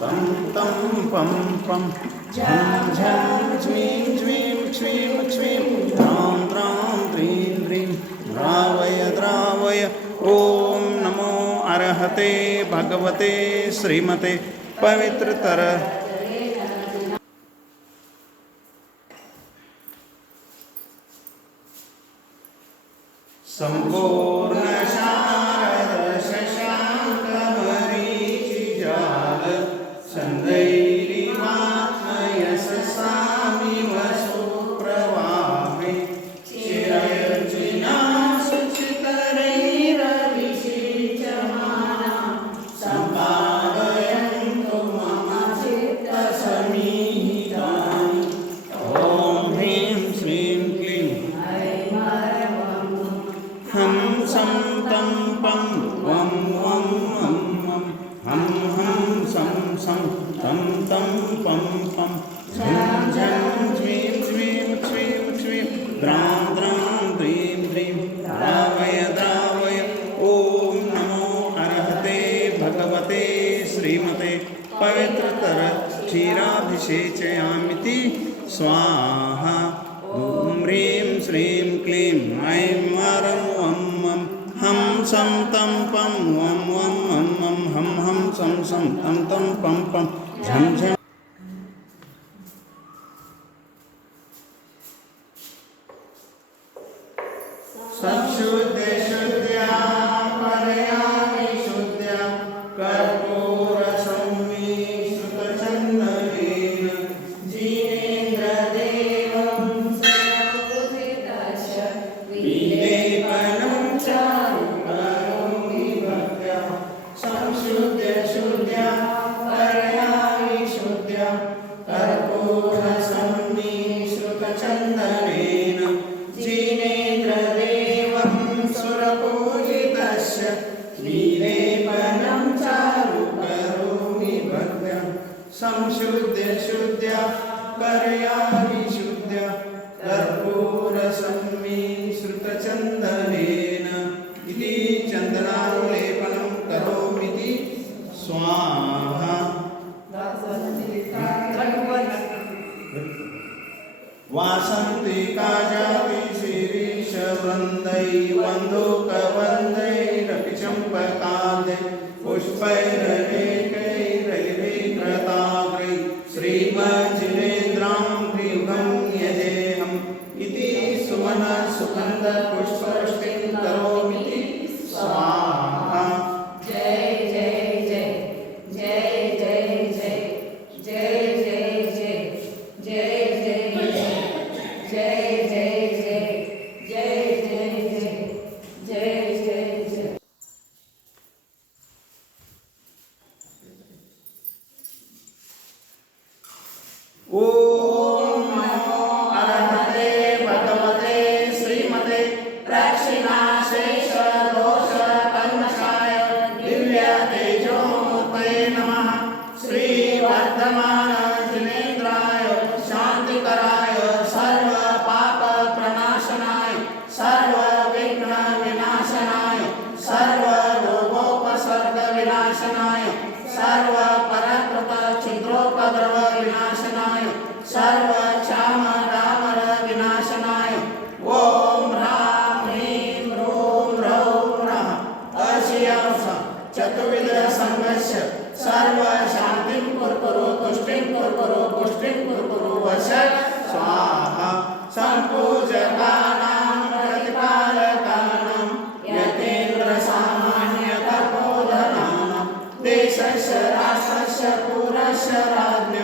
तं तं पं पं झं झं झ्वीं झ्वीं क्ष्वीं क्ष्वीं द्रां द्रां द्रीं द्रीं द्रावय द्रावय। ॐ नमो अर्हते भगवते श्रीमते पवित्रतर संपूर्ण शारद शशाङ्कमरीचिजाल सन्दैर्यमात्मयशसामिव सुप्रवाहे चिरर्चिना शुचितरैरभिषिच्यमाना सम्पादयन्तु मम चित्तसमीहितानि। ॐ ह्रीं श्रीं क्लीं हं सं तं पं वं वं मं मं हं हं सं सं तं तं पं पं झं झं झ्वीं झ्वीं क्ष्वीं क्ष्वीं द्रां द्रां द्रीं द्रीं द्रावय द्रावय। ॐ नमो अर्हते भगवते श्रीमते पवित्रतर क्षीराभिषेचयामिति स्वाहा। ॐ ह्रीं श्रीं क्लीं ऐं वरं वं वं हं सं तं पं वं वं मं मं हं हं सं सं तं तं पं पं झं झं। संशुद्ध्य शुद्ध्या परया विशुद्ध्या कर्पूरसंमिश्रितचन्दनेन जिनेन्द्रदेवं विलेपनं चारुकरोमि भक्त्या। संशुद्ध्य शुद्ध्या परया विशुद्ध्या कर्पूरसंमिश्रितचन्दनेन जिनेन्द्रदेवं सुरपूजितस्य विलेपनं चारुकरोमि भक्त्या। संशुद्ध्य शुद्ध्या परया विशुद्ध्या कर्पूरसंमिश्रितचन्दनेन इति चन्दनानुलेपनं करोमीति स्वाहा। वासन्ति काजाति शिरीषवृन्दैर्वन्दुकवन्दैरपि चम्पकादै पुष्पैरनेकैरैर्कृताग्रैः श्रीमज्जिनेन्द्रां त्रियुगं यजेऽहम् इति सुमनसुगन्धपुष्पवृष्टिं करोमीति स्वाहा। जय जय जय जय जय जय जय जय जय जय जय जय जय जय जय जय जय जय जय। ॐ नमो अर्हते भगवते श्रीमते प्रक्षिणाशेषदोषकल्मषाय दिव्यतेजोमूर्तये नमः। श्रीवर्धमान जिनेन्द्राय शान्तिकराय सर्वपापप्रणाशनाय सर्वविघ्नविनाशनाय सर्वरोगोपसर्गविनाशनाय सर्वपरकृतछिद्रोपद्रवविनाशनाय सर्वक्षामडामरविनाशनाय ॐ ह्रां ह्रीं ह्रूं ह्रौं ह्रः अशियांस चतुर्विधसङ्गस्य सर्वशान्तिं कुर्कुरु तुष्टिं कुर्कुरु पुष्टिं कुर्कुरु वश स्वाहा। सम्पूजकानां प्रतिपालकानां यतीन्द्रसामान्यतपोधनानां देशस्य राष्ट्रस्य पुरस्य राज्ञ